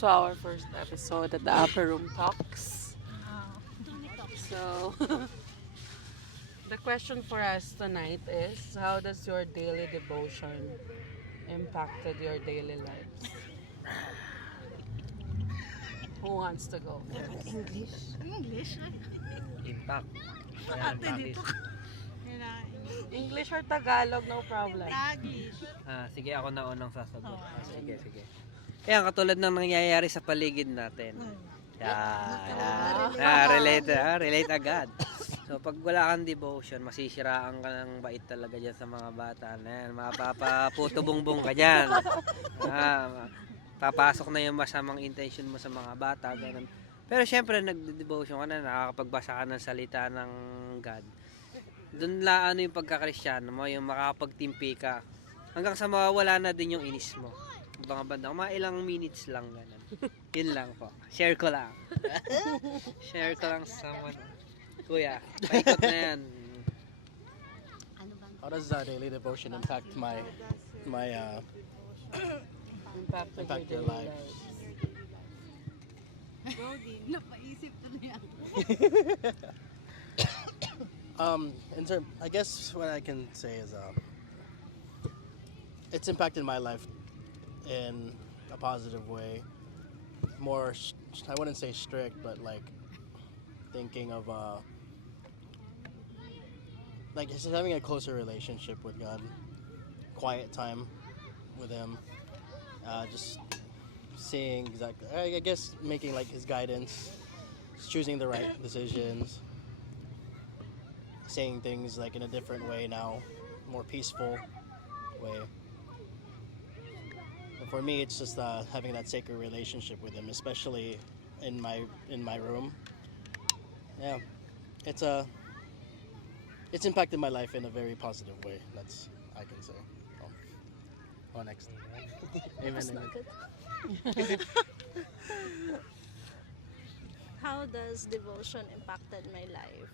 to our first episode at the Upper Room Talks. So, the question for us tonight is, how does your daily devotion impacted your daily lives? Who wants to go first? English? Impact. Ayan, practice. English or Tagalog, no problem. Taglish. Sige, ako na unang sasagot. Sige. Ayan, katulad ng nangyayari sa paligid natin. Relate agad. So, pag wala kang devotion, masisiraan ka ng bait talaga dyan sa mga bata na yan. Mapapaputo bongbong ka dyan. Papasok na yung masamang intention mo sa mga bata. Ganun. Pero syempre, nagde-devotion ka na, nakakapagbasa ka ng salita ng God. Doon la yung pagkakristyano mo, yung makakapagtimpi ka. Hanggang sa mawawala na din yung inis mo. Mga banda, mga ilang minutes lang ganun. Yun lang po. Share ko lang. Share ko lang sa someone. Kuya, paikot na yan. How does daily devotion impact my impact your life? Napaisip ko na yan. I guess what I can say is it's impacted my life in a positive way. More, I wouldn't say strict, but like thinking of like just having a closer relationship with God, quiet time with Him, just seeing exactly. I guess making like His guidance, choosing the right decisions, saying things like in a different way now, more peaceful way. And for me, it's just having that sacred relationship with Him, especially in my room. Yeah, it's impacted my life in a very positive way. That's I can say. Oh next. Amen. How does devotion impacted my life?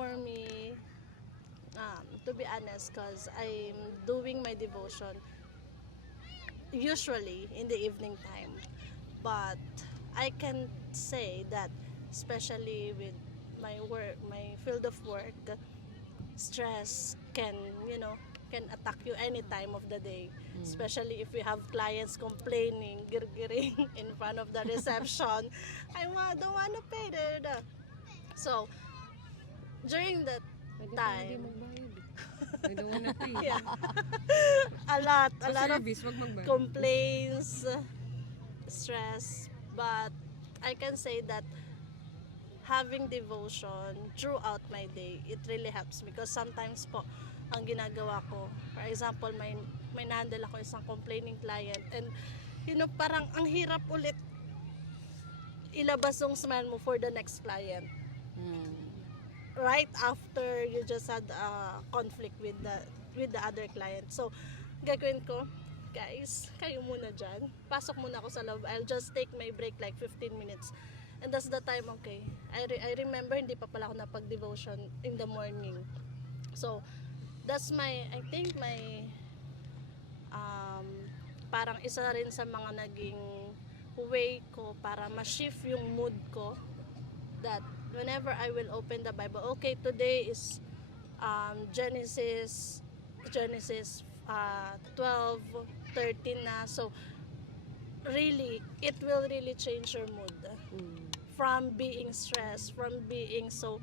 For me, to be honest, because I'm doing my devotion usually in the evening time, but I can say that especially with my work, my field of work, stress can attack you any time of the day, especially if we have clients complaining, girgiring in front of the reception. Don't want to pay. So during that time, I don't wanna pay. yeah, a lot of Service, wag magbayad. complaints, stress, but I can say that having devotion throughout my day, it really helps because sometimes po, ang ginagawa ko, for example, may na-handle ako isang complaining client and parang ang hirap ulit ilabas yung smile mo for the next client. Right after you just had a conflict with the other client. So, gagawin ko, guys, kayo muna dyan. Pasok muna ako sa loob. I'll just take my break like 15 minutes. And that's the time, okay. I remember, hindi pa pala ako napag-devotion in the morning. So, that's I think parang isa rin sa mga naging way ko para ma-shift yung mood ko, that whenever I will open the Bible, okay, today is Genesis 12:13 na. So, really, it will really change your mood. From being stressed, from being so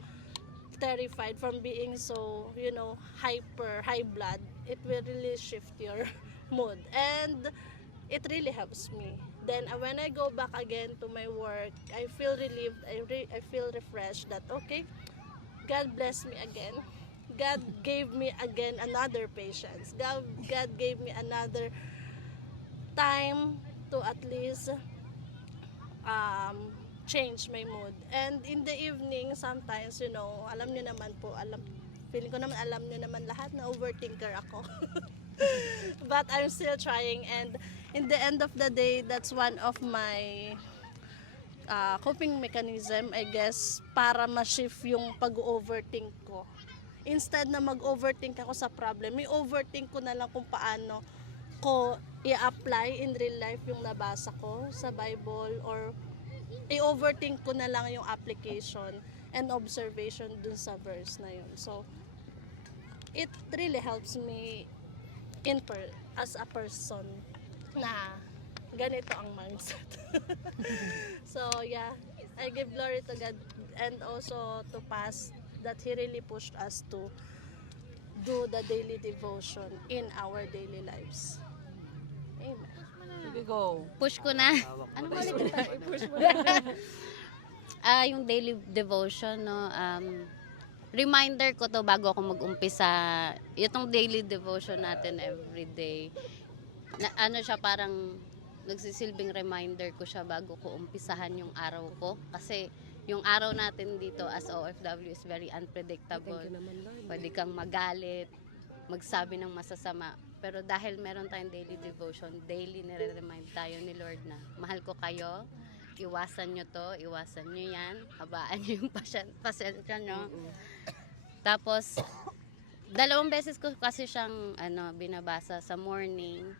terrified, from being so, high blood, it will really shift your mood. And it really helps me. Then when I go back again to my work, I feel relieved, I feel refreshed that, okay, God bless me again. God gave me again another patience. God gave me another time to at least change my mood. And in the evening, sometimes, alam niyo naman po, feeling ko naman alam niyo naman lahat na overthinker ako. But I'm still trying, and in the end of the day, that's one of my coping mechanism, I guess, para ma-shift yung pag-overthink ko. Instead na mag-overthink ako sa problem, may overthink ko na lang kung paano ko i-apply in real life yung nabasa ko sa Bible, or i-overthink ko na lang yung application and observation dun sa verse na yun. So, it really helps me as a person na ganito ang mindset. So, yeah, I give glory to God and also to Past that He really pushed us to do the daily devotion in our daily lives. Amen. Sige, go. Push ko na. Ano ba ulit ito? Yung daily devotion, no, reminder ko to bago ako mag-umpisa. Itong daily devotion natin everyday, na, ano siya, parang nagsisilbing reminder ko siya bago ko umpisahan yung araw ko. Kasi yung araw natin dito as OFW is very unpredictable. Pwede kang magalit, magsabi ng masasama. Pero dahil meron tayong daily devotion, daily nire-remind tayo ni Lord na mahal ko kayo, iwasan nyo to, iwasan nyo yan, habaan nyo yung pasensya nyo. Tapos, 2 beses ko kasi siyang binabasa sa morning.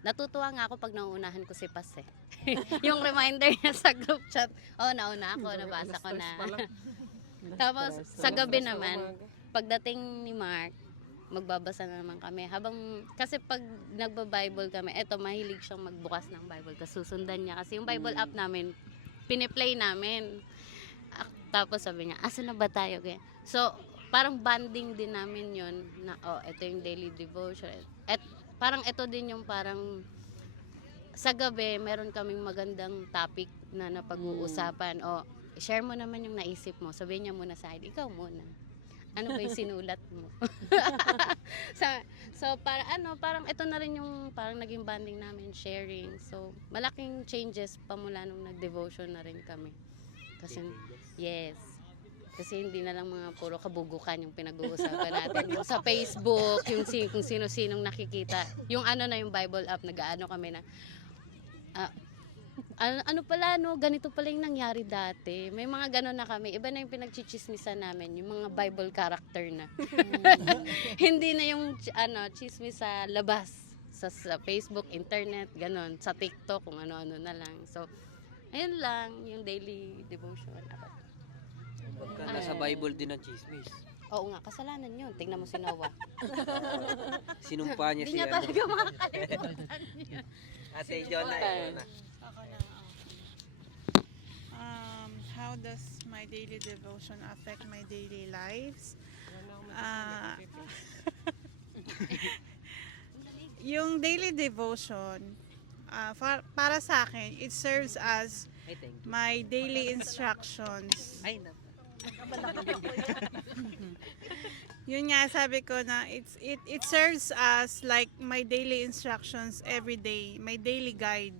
Natutuwa nga ako pag nauunahan ko si Pas eh. Yung reminder niya sa group chat, nauna ako, nabasa ko na. Tapos, sa gabi naman, pagdating ni Mark, magbabasa na naman kami. Kasi pag nagba-Bible kami, mahilig siyang magbukas ng Bible. Tapos susundan niya. Kasi yung Bible app namin, piniplay namin. Tapos sabi niya, asa na ba tayo? So, parang bonding din namin yun na, ito yung daily devotion. At parang ito din yung parang sa gabi, meron kaming magandang topic na napag-uusapan. Share mo naman yung naisip mo. Sabihin niya muna sa akin, ikaw muna. Ano ba yung sinulat mo? so parang ito na rin yung parang naging bonding namin, sharing. So malaking changes pa mula nung nag-devotion na rin kami. Kasi yes. Kasi hindi na lang mga puro kabugukan yung pinag-uusapan natin. Yung sa Facebook, yung kung sino-sinong nakikita. Yung yung Bible app, nag-aano kami na ano pala, ganito pala yung nangyari dati. May mga ganon na kami. Iba na yung pinagchichismisan namin, yung mga Bible character na. Hindi na yung chismis sa labas. Sa Facebook, internet, ganon. Sa TikTok, kung ano-ano na lang. So, ayun lang, yung daily devotion. Pagka nasa Bible din ang chismis. Oo nga, kasalanan yun. Tingnan mo si Noah. Sinumpa niya Hindi si niya talaga makakalimutan yun. Ate Jonah. How does my daily devotion affect my daily lives? Yung daily devotion, para sa akin, it serves as Ay, thank you. my daily instructions. Ay, naku. Yun nga, sabi ko na it serves as like my daily instructions every day, my daily guide.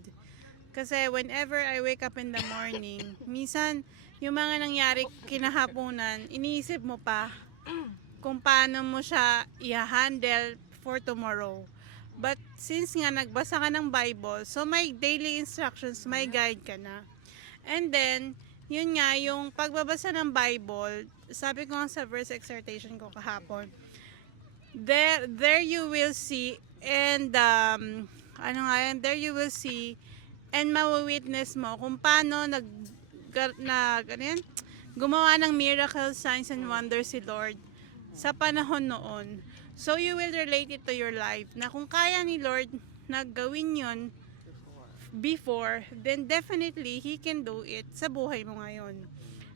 Kasi whenever I wake up in the morning, minsan yung mga nangyari kinahaponan, iniisip mo pa kung paano mo siya i-handle for tomorrow. But since nga nagbasa ka ng Bible, so may daily instructions, may guide ka na. And then, yun nga, yung pagbabasa ng Bible, sabi ko nga sa verse exhortation ko kahapon, there you will see, and there you will see, and mawawitness mo kung paano gumawa ng miracles, signs, and wonders si Lord sa panahon noon. So you will relate it to your life, na kung kaya ni Lord na gawin yun before, then definitely He can do it sa buhay mo ngayon.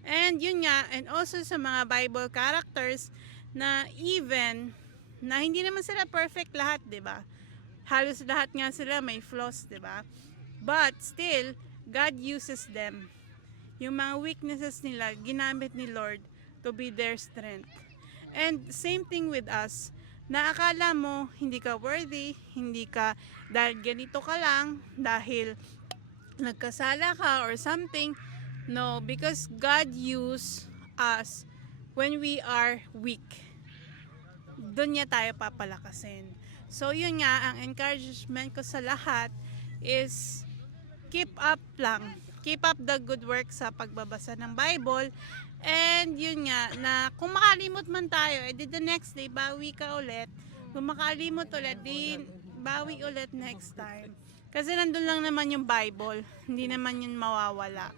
And yun nga, and also sa mga Bible characters na even na hindi naman sila perfect lahat, 'di ba? Halos lahat nga sila may flaws, 'di ba? But still, God uses them. Yung mga weaknesses nila, ginamit ni Lord to be their strength. And same thing with us, na akala mo hindi ka worthy, hindi ka dahil ganito ka lang, dahil nagkasala ka or something. No, because God used us when we are weak. Doon niya tayo papalakasin. So yun nga, ang encouragement ko sa lahat is keep up lang. Keep up the good work sa pagbabasa ng Bible. And yun nga, na kung makalimot man tayo, the next day, bawi ka ulit. Kung makalimot ulit, bawi ulit next time. Kasi nandun lang naman yung Bible, hindi naman yun mawawala.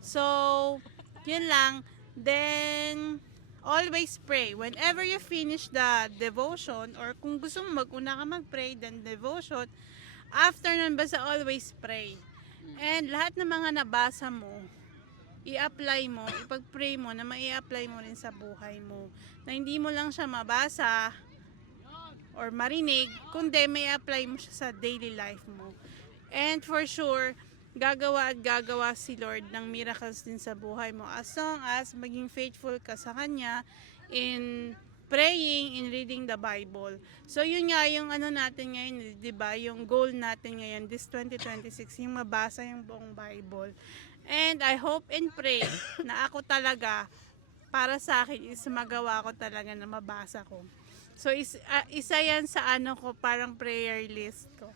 So, yun lang. Then, always pray. Whenever you finish the devotion, or kung gusto mo mag-una ka mag-pray, then devotion, after nun basta always pray. And lahat ng mga nabasa mo, i-apply mo, ipag-pray mo na mai-apply mo rin sa buhay mo. Na hindi mo lang siya mabasa or marinig, kundi may apply mo siya sa daily life mo. And for sure, gagawa at gagawa si Lord ng miracles din sa buhay mo as long as maging faithful ka sa Kanya in praying, in reading the Bible. So yun nga yung ano natin ngayon, 'di ba? Yung goal natin ngayon this 2026, yung mabasa yung buong Bible. And I hope and pray na ako talaga, para sa akin is magawa ko talaga na mabasa ko. So isa yan sa ano ko, parang prayer list ko.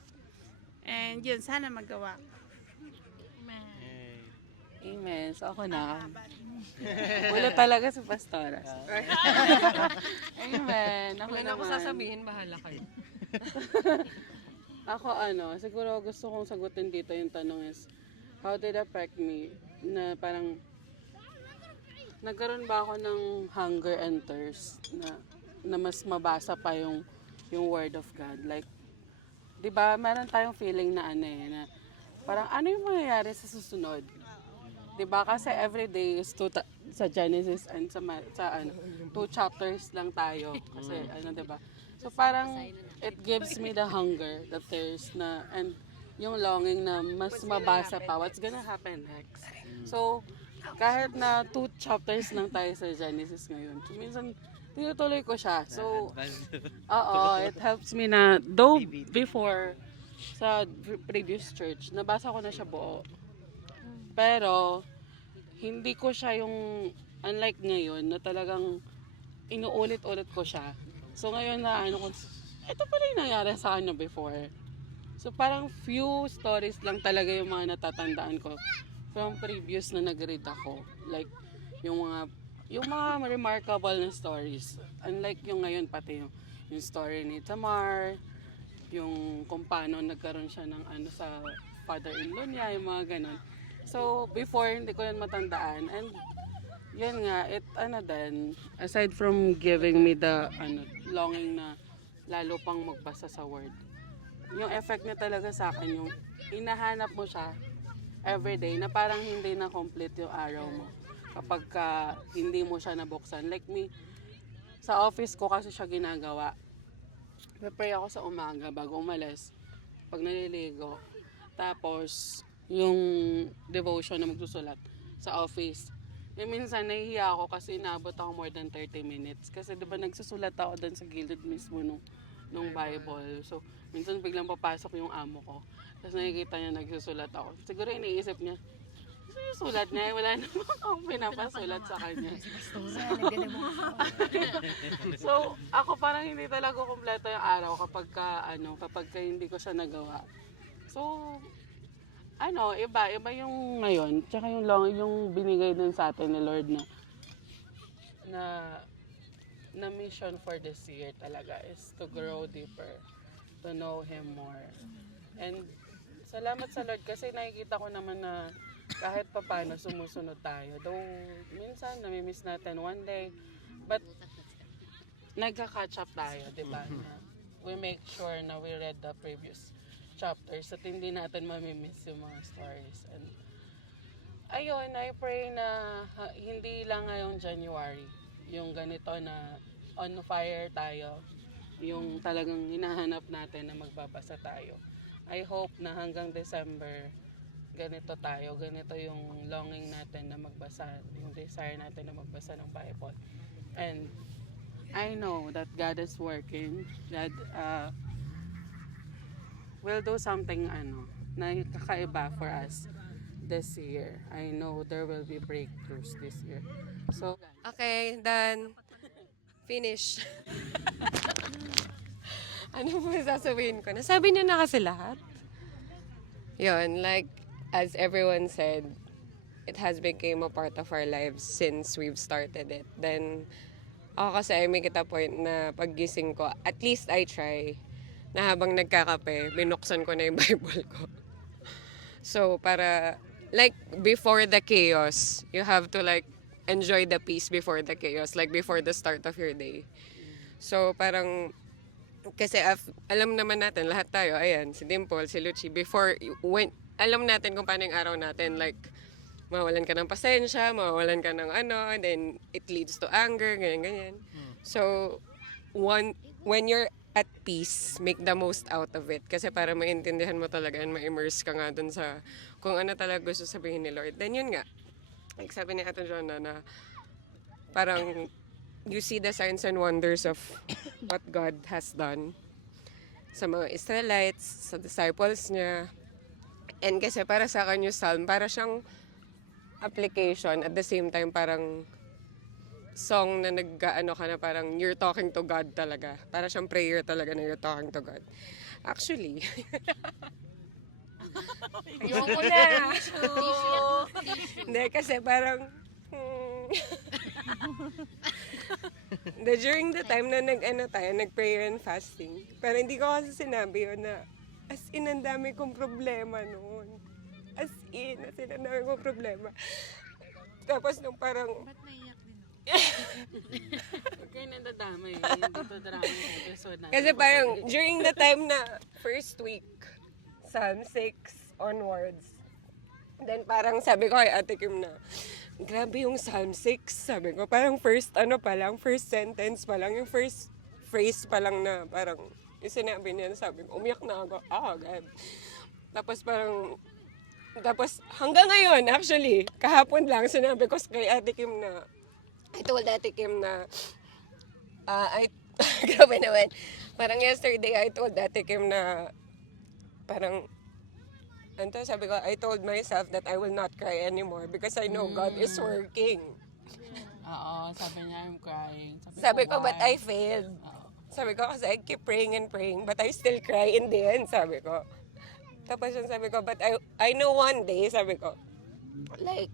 And yun, sana magawa. Amen. So ako na. Wala talaga si Pastora. Amen. Ako Wala na ako naman. sasabihin, bahala kayo. Ako siguro gusto kong sagutin dito yung tanong is, how did it affect me? Na parang, nagkaroon ba ako ng hunger and thirst na mas mabasa pa yung word of God? Like, di ba, meron tayong feeling na na parang ano yung mangyayari sa susunod? Di ba? Kasi every day is sa Genesis and sa 2 chapters lang tayo. Kasi di ba? So parang it gives me the hunger, the thirst and yung longing na mas mabasa pa what's gonna happen next. So kahit na 2 chapters lang tayo sa Genesis ngayon, minsan tinutuloy ko siya. So it helps me na though before sa previous church nabasa ko na siya buo. Pero, hindi ko siya yung, unlike ngayon, na talagang inuulit-ulit ko siya. So, ngayon na, ito pala yung nangyari sa kanya before. So, parang few stories lang talaga yung mga natatandaan ko from previous na nag-read ako. Like, yung mga remarkable na stories. Unlike yung ngayon, pati yung story ni Tamar, yung kung paano nagkaroon siya ng sa father-in-law niya, yung mga ganon. So, before, hindi ko yan matandaan. And, yun nga, din, aside from giving me the, longing na lalo pang magbasa sa word, yung effect niya talaga sa akin, yung hinahanap mo siya everyday, na parang hindi na complete yung araw mo. Kapag hindi mo siya nabuksan. Like me, sa office ko kasi siya ginagawa. Pray ako sa umaga bago umalis, pag naliligo. Tapos, yung devotion na magsusulat sa office. Minsan nahihiya ako kasi inaabot ako more than 30 minutes. Kasi diba nagsusulat ako doon sa gilid mismo nung Bible. So, minsan biglang papasok yung amo ko. Tapos nakikita niya nagsusulat ako. Siguro iniisip niya, yung sulat niya, wala naman akong pinapasulat sa kanya. So, ako parang hindi talaga kumpleto yung araw kapag hindi ko siya nagawa. So, iba yung ngayon, tsaka yung binigay din sa atin ni Lord na mission for this year talaga is to grow deeper, to know Him more. And salamat sa Lord kasi nakikita ko naman na kahit papano sumusunod tayo. Though minsan namimiss natin one day, but nagka-catch up tayo, di ba? We make sure na we read the previous chapters at hindi natin mamimiss yung mga stories. And ayun, I pray na hindi lang ngayong January yung ganito na on fire tayo, yung talagang hinahanap natin na magbabasa tayo. I hope na hanggang December ganito tayo, ganito yung longing natin na magbasa, yung desire natin na magbasa ng Bible. And I know that God is working, that will do something na kakaiba for us this year. I know there will be breakthroughs this year. So, Okay, done. Finish. Ano po sasabihin ko? Nasabi niyo na kasi lahat. Yun, like, as everyone said, it has become a part of our lives since we've started it. Then, ako kasi I make it a point na paggising ko, at least I try na habang nagkakape, binuksan ko na yung Bible ko. So, para, like, before the chaos, you have to, like, enjoy the peace before the chaos, like, before the start of your day. So, parang, kasi alam naman natin, lahat tayo, ayan, si Dimple, si Lucci, alam natin kung paano yung araw natin, like, mawalan ka ng pasensya, mawalan ka ng ano, and then it leads to anger, ganyan. So, when you're at peace, make the most out of it. Kasi para maintindihan mo talaga and ma-immerse ka nga dun sa kung ano talaga gusto sabihin ni Lord. Then yun nga, like sabi ni Ate Jonah na parang you see the signs and wonders of what God has done sa mga Israelites, sa disciples niya. And kasi para sa akin yung psalm, para siyang application at the same time parang song na nag-ano ka na parang you're talking to God talaga. Para siyang prayer talaga na you're talking to God. Actually. Ayoko na. Hindi, kasi parang during the time na nag-prayer and fasting, pero hindi ko kasi sinabi yun na as in, ang dami kong problema noon. As in, ang dami kong problema. Tapos nung parang Ba't naiyak din Huwag kayo nadadamay. Hindi to drama yung episode natin. kasi parang during the time na first week, Psalm 6 onwards, then parang sabi ko kay Ate Kim na, grabe yung Psalm 6, sabi ko, parang first sentence pa lang, yung first phrase pa lang na parang, yung sinabi niya, sabi ko, umiyak na ako, God. Tapos hanggang ngayon, actually, kahapon lang, sinabi ko kay Ate Kim na, I told Ate Kim na, grabe naman, parang yesterday, I told Ate Kim na, parang, sabi ko, I told myself that I will not cry anymore because I know God is working. Oo, sabi niya, I'm crying. Sabi ko, but I why? failed. Oo. Sabi ko, kasi I keep praying and praying, but I still cry in the end, sabi ko. Tapos yun, sabi ko, but I know one day, sabi ko, like,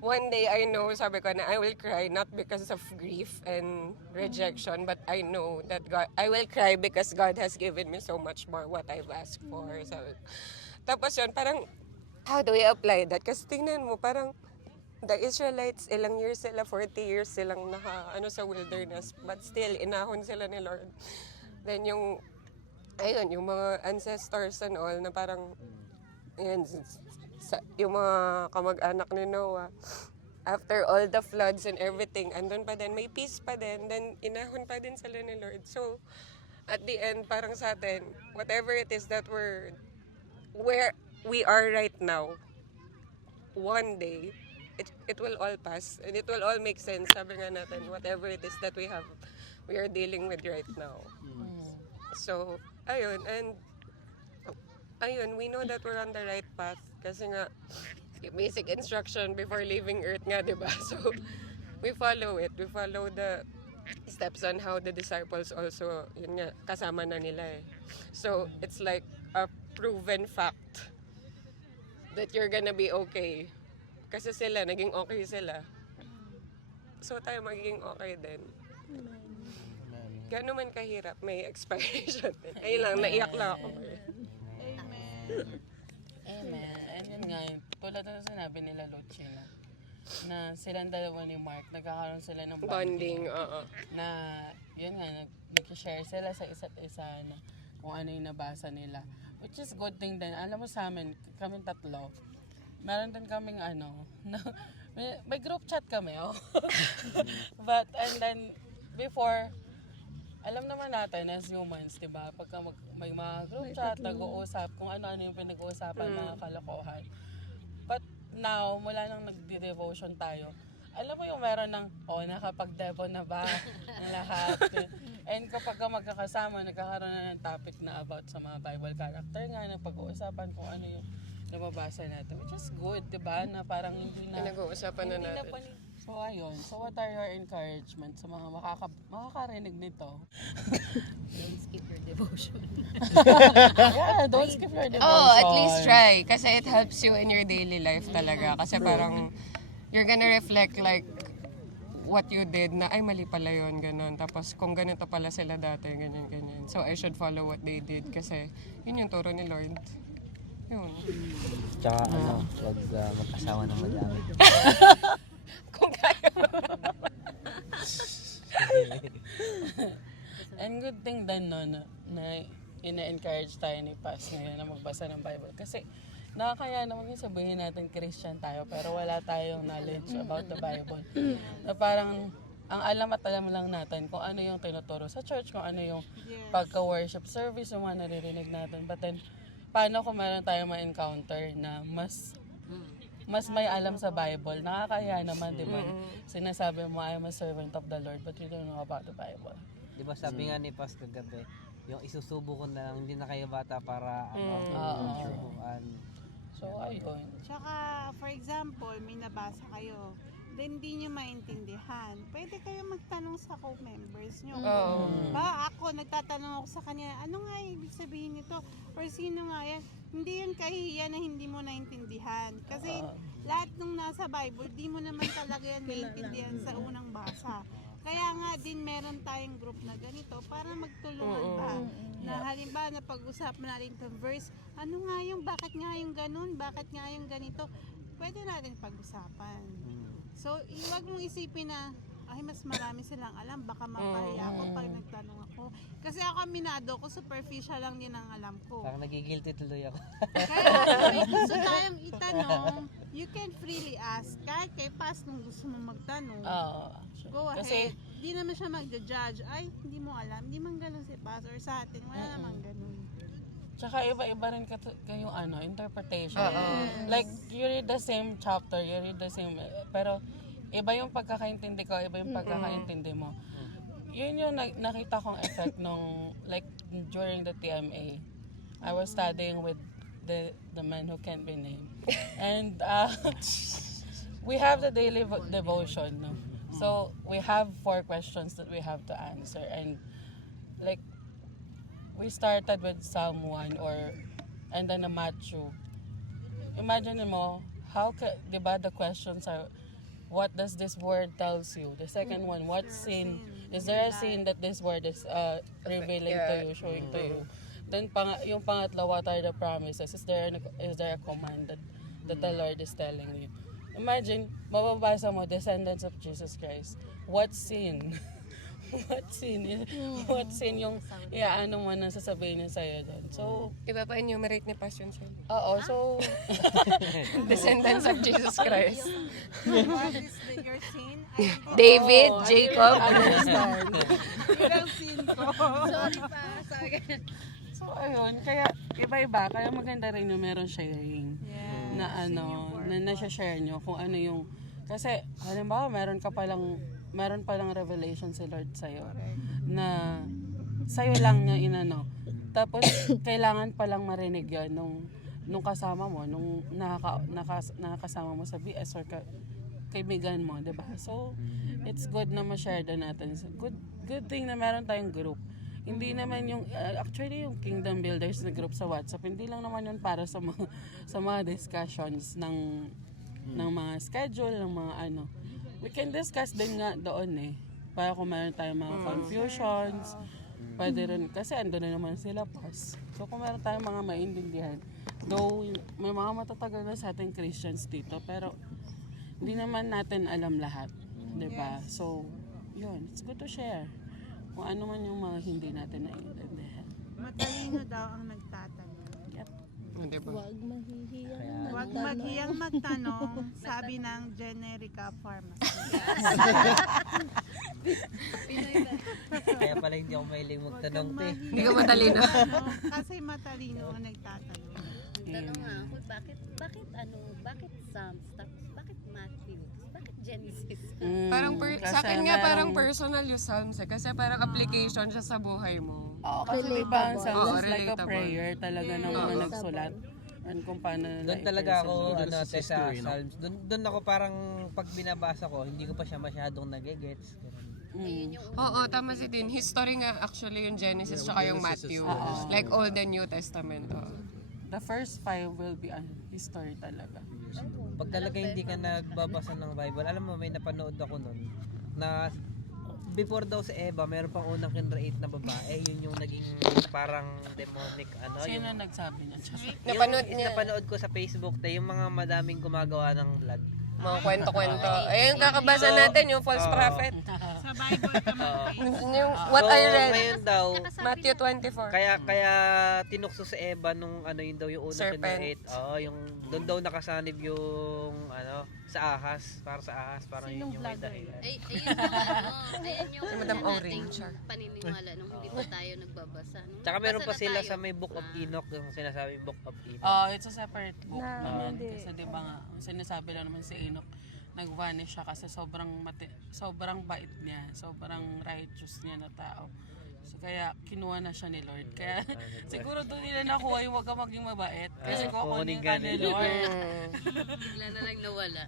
one day I know, sabi ko, na I will cry not because of grief and rejection, but I know that I will cry because God has given me so much more what I've asked for. Sabi ko. Tapos yun, parang, how do we apply that? Kasi tingnan mo, parang, the Israelites, ilang years sila, 40 years silang sa wilderness, but still, inahon sila ni Lord. Then yung mga ancestors and all, na parang, yung mga kamag-anak ni Noah, after all the floods and everything, andun pa din, may peace pa din, then inahon pa din sila ni Lord. So, at the end, parang sa atin, whatever it is that where we are right now, one day, it will all pass and it will all make sense. Sabi nga natin, whatever it is that we are dealing with right now. So, ayun, we know that we're on the right path kasi nga, yung basic instruction before leaving Earth nga, diba? So, we follow it. We follow the steps on how the disciples also, yun nga, kasama na nila eh. So, it's like a proven fact that you're gonna be okay. Kasi sila, naging okay sila. So tayo magiging okay din. Gano'n man kahirap, may expiration din. Ayun lang, naiyak lang ako. Amen. And yun nga, tulad na sinabi nila Lucci na silang dalawa ni Mark, nagkakaroon sila ng Bonding, oo. Na, yun nga, nag-share sila sa isa't isa na kung ano yung nabasa nila. Which is good thing din. Alam mo sa amin, kaming tatlo, meron din kaming may group chat kami, oh. But, and then, before, alam naman natin as humans, diba? Pagka may mga group chat, nag-uusap, kung ano-ano yung pinag-uusapan, mga kalokohan. But now, mula nang nag-devotion tayo, alam mo yung meron ng, nakapag-devo na ba ng lahat? And kapag magkakasama, nagkakaroon na ng topic na about sa mga Bible character nga, na pag-uusapan kung ano yung nababasa natin. Which is good, diba? Na parang hindi na... Pinag-uusapan na natin. So, ayun. So, what are your encouragement sa mga makakarinig nito? Don't skip your devotion. Yeah, don't skip your devotion. Oh, at least try. Kasi it helps you in your daily life talaga. Kasi parang, you're gonna reflect like, what you did na, ay mali pala yun, ganun. Tapos kung ganito pala sila dati, ganyan, ganyan. So I should follow what they did kasi yun yung turo ni Lord. Yun. Tsaka huwag mag-asawa ng madami. Kung kaya. And good thing din no, na ina-encourage tayo ni Paz ngayon na magbasa ng Bible. Kasi nakakaya naman yung sabihin natin Christian tayo pero wala tayong knowledge about the Bible. Na parang ang alam at alam lang natin kung ano yung tinuturo sa church, kung ano yung pagka-worship service, yung mga naririnig natin. But then, paano kung meron tayong ma-encounter na mas may alam sa Bible? Nakakaya naman, di ba? Sinasabi mo, I am a servant of the Lord, but you don't know about the Bible. Di ba sabi nga ni Pas kagabi, yung isusubo ko na lang, hindi na kayo bata para subukan. So, ayun. Tsaka, for example, may nabasa kayo, then hindi nyo maintindihan. Pwede kayo magtanong sa co-members nyo. Ba, ako, nagtatanong ako sa kanya, ano nga ibig sabihin nito? Or sino nga yan? Hindi yun kahihiyan na hindi mo naintindihan. Kasi lahat nung nasa Bible, di mo naman talaga yan maintindihan sa unang basa. Kaya nga din meron tayong group na ganito para magtulungan ba. Na halimbawa na pag-usapan natin itong verse, ano nga yung, bakit nga yung ganun, bakit nga yung ganito, pwede natin pag-usapan. So, iwag mong isipin na, ay mas marami silang alam, baka mapahiya ako pag nagtanong ako. Kasi ako aminado ko, superficial lang din ang alam ko. Parang nagigilty tuloy ako. Kaya kung may gusto tayong itanong, you can freely ask. Kahit kay Pas nung gusto mo magtanong, go ahead. Kasi, di naman siya mag-judge, ay hindi mo alam, hindi man ganun si Pas or sa atin, wala namang ganun. tsaka iba-iba rin kayong interpretation. Like, you read the same chapter, you read the same, pero iba yung pagkakaintindi ko, iba yung pagkakaintindi mo. Yun yung nakita kong effect nung, like, during the TMA. I was studying with the man who can't be named. And we have the daily devotion. No? So, we have 4 questions that we have to answer. And, like, we started with Psalm 1 and then a Matthew. Imagine mo, di ba the questions are, what does this word tells you? The second one, what sin? Is there a sin that this word is revealing to you, showing to you? Then yung pangatlo, what are the promises? Is there a command that the Lord is telling you? Imagine, mababasa mo, descendants of Jesus Christ. What sin? What sin? What sin yung iaano mo na sasabihin niya sa'yo doon? So, Iba pa enumerate ni Passion Cell. oo, so, Descendants of Jesus Christ. What is your sin? David, Jacob. Ilang sin ko. Sorry pa. Sorry. so, ayun, kaya iba-iba, kaya maganda rin yung meron sharing. Na nasa-share nyo kung ano yung, kasi, halimbawa, meron palang revelation si Lord sa'yo na sa'yo lang niya inano. Tapos, kailangan palang marinig yun nung kasama mo, nung nakakasama mo sa BS or kaibigan mo, diba? So, it's good na ma-share din natin. So, good thing na meron tayong group. Hindi naman yung, actually yung Kingdom Builders na group sa WhatsApp, hindi lang naman yun para sa mga discussions ng mga schedule, ng mga ano. We can discuss din nga doon para kung meron tayong mga confusions, pwede rin, kasi ando na naman sila Pas. So kung meron tayong mga maintindihan, though may mga matatagal na sa ating Christians dito, pero hindi naman natin alam lahat, diba? So, yun, it's good to share kung ano man yung mga hindi natin naiintindihan. Matalino daw ang nagtatanong. Diba? Huwag maghiyang magtanong, sabi ng Generica Pharmacy. Kaya pala hindi ako mahilig magtanong, te. Hindi ka matalino. Kasi matalino ang nagtatanong. Tanong nga ako, bakit Psalms, tapos bakit Matthew, bakit Genesis? Parang Kasi sa akin nga merong- parang personal yung Psalms kasi parang application siya sa buhay mo. Oo, kasi diba ang Psalms Oo, is like a relatable. prayer talaga ng mga nagsulat. And kung paano nila Doon talaga ako, Genesis te, sa history, no? Psalms. Doon ako parang, pag binabasa ko, hindi ko pa siya masyadong nagigets. Oo, tama si Tin. History nga actually yung Genesis tsaka yung Matthew. Like Old and New Testament. The first 5 will be history talaga. Pag talaga hindi ka nagbabasa ng Bible, alam mo, may napanood ako nun, na before daw sa Eva, meron pang unang kinreate na babae. Yun yung naging parang demonic ano. Sino Yung, nagsabi niyan? Napanood yung niya. napanood ko sa Facebook, yung mga madaming gumagawa ng vlog. Mga kwento-kwento. Ayun, kakabasa natin yung false prophet. Sa Bible ka mag-base. Yung what I read. Ngayon daw, Matthew 24. kaya tinukso sa Eva nung ano yun daw yung unang Serpent. kinreate. Oo, yung doon daw nakasanib yung ano, sa ahas, para sa ahas, parang yun yung may dahilan. Ay, ayun yung ano, ayun yung Si Madam ano Auring, nating sure. paniniwala nung hindi pa tayo nagbabasa. Nung Tsaka meron pa nagbasa na sila tayo. sa may Book of Enoch, yung sinasabi Book of Enoch. Oh, it's a separate book naman. Kasi di ba nga, ang sinasabi lang naman si Enoch, nag-vanish siya kasi sobrang bait niya, sobrang righteous niya na tao. So kaya kinuha na siya ni Lord. Kaya siguro doon nila nakuha yung wag ka maging mabait. Kasi kukunin ka ni Lord. Bigla na lang nawala.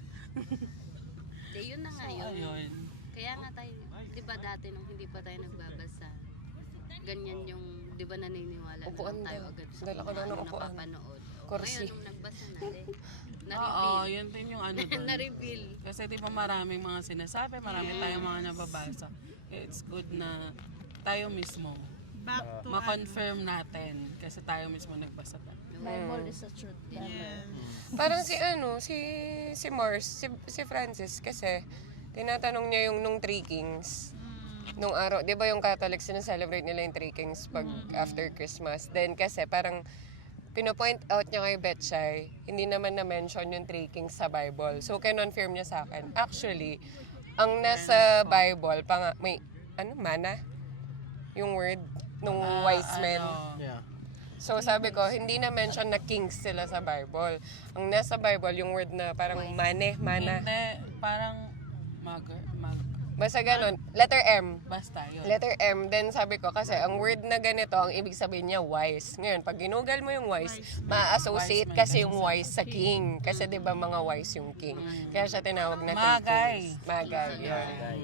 De, yun na nga yun. Ayun. Kaya nga tayo, di ba dati nung hindi pa tayo nagbabasa, ganyan yung, di ba naniniwala na Upuan lang tayo daw. agad sa Dala ko mga daw ng ano upuan. napapanood. Kursi. Ngayon nung nagbasa na, Oo, na-reveal. yun din yung ano doon. Na-reveal. Kasi di ba maraming mga sinasabi, maraming tayong mga nababasa. It's good na tayo mismo Back to ma-confirm natin kasi tayo mismo nagbasa tayo. Bible is a truth. Yes. Parang si Mars, si Francis kasi tinatanong niya yung nung Three Kings. Nung araw, 'di ba yung Catholics celebrate nila yung Three Kings pag after Christmas. Then kasi parang pino-point out niya kay Betchay, hindi naman na-mention yung Three Kings sa Bible. So kinonfirm niya sa akin. Actually, ang nasa Bible may mana yung word nung wise men. Yeah. So sabi ko, hindi na mention na kings sila sa Bible. Ang nasa Bible, yung word na parang mana. Hindi, parang Basta ganun, letter M. basta yun. Letter M. Then sabi ko, kasi ang word na ganito, ang ibig sabihin niya wise. Ngayon, pag ginugal mo yung wise, ma-associate Wise man kasi kasi yung wise sa king. Kasi di ba mga wise yung king. Kaya siya tinawag na Magay. kings. Magay. Yun.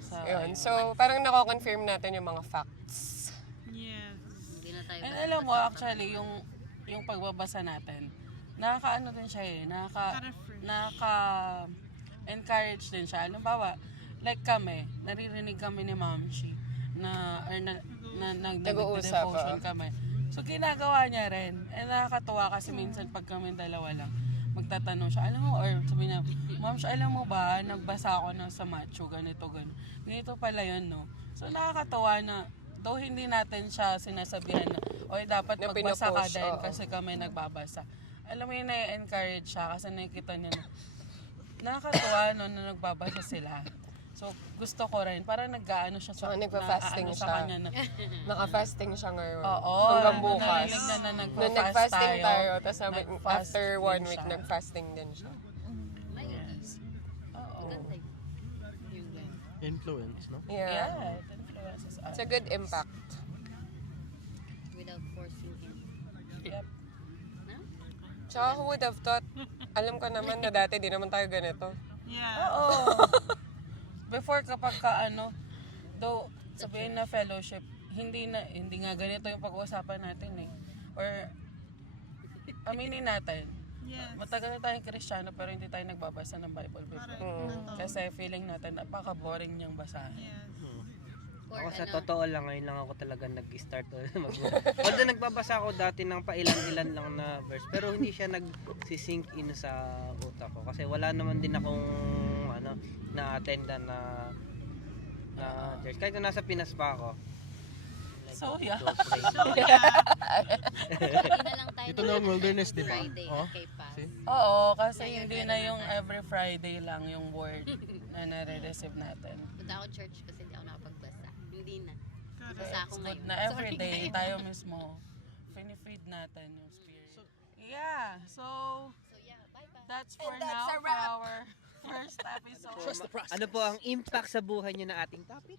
So, Yun. So, parang nako-confirm natin yung mga facts. Yes. Hindi na tayo and alam mo, actually, yung pagbabasa natin, nakaka-ano din siya eh, nakaka-encourage din siya. Halimbawa, like kami, naririnig kami ni Ma'am Shi na Nag-uusap, nag-devotion kami. So ginagawa niya rin. Eh nakakatuwa kasi minsan pag kami dalawa lang, magtatanong siya, alam mo, or sabi niya, Ma'am Shi, alam mo ba, nagbasa ako na sa Matthew, ganito. Ganito pala yun, no? So nakakatuwa na, though hindi natin siya sinasabihan na, oy, dapat Na magbasa ka pinupush, din oo. kasi kami nagbabasa. Alam mo yun, na-encourage siya kasi nakikita niya na, nakakatuwa no, na nagbabasa sila. So, gusto ko rin. Parang nag-ano siya sa, Tsaka nagpa-fasting sa siya. kanya na, Naka-fasting siya ngayon. oo, Hanggang bukas. narinig na Nung nagpa-fast nag-fasting tayo, tapos nag-fast after din 1 week, siya. nag-fasting din siya. Oo. Ganda yung ganyan. Influence, no? Yeah. Yeah, it influences us. It's a good impact. Without forcing him. Yep. No? Tsaka who would have thought, alam ko naman na dati di naman tayo ganito. Yeah. Oo. Before kapag though sabihin na fellowship, hindi nga ganito yung pag-uusapan natin eh. Or aminin natin, Yes. matagal na tayong Kristiyano pero hindi tayo nagbabasa ng Bible before. Kasi feeling natin napaka-boring niyang basahin. Yes. Or Ako sa ano, totoo lang, ngayon lang ako talaga nag-start magbasa. Although nagbabasa ako dati ng pailan-ilan lang na verse, pero hindi siya nag-sink in sa utak ko. Kasi wala naman din akong na-attendan na church. Kahit na nasa Pinas pa ako. So, yeah. Don't play. hindi na lang tayo Ito na ang wilderness, di ba? Friday Oh. kay Paz. See? Oo, kasi hindi na yung every Friday lang yung word na nare-receive natin. Punta ako church kasi hindi ako nakapagbasa. Hindi na. Basa Correct. ako Good ngayon. na everyday tayo mismo feed natin yung spirit. Yeah, so So yeah, bye-bye. that's for now for our first episode. Ano po ang impact sa buhay niyo ng ating topic?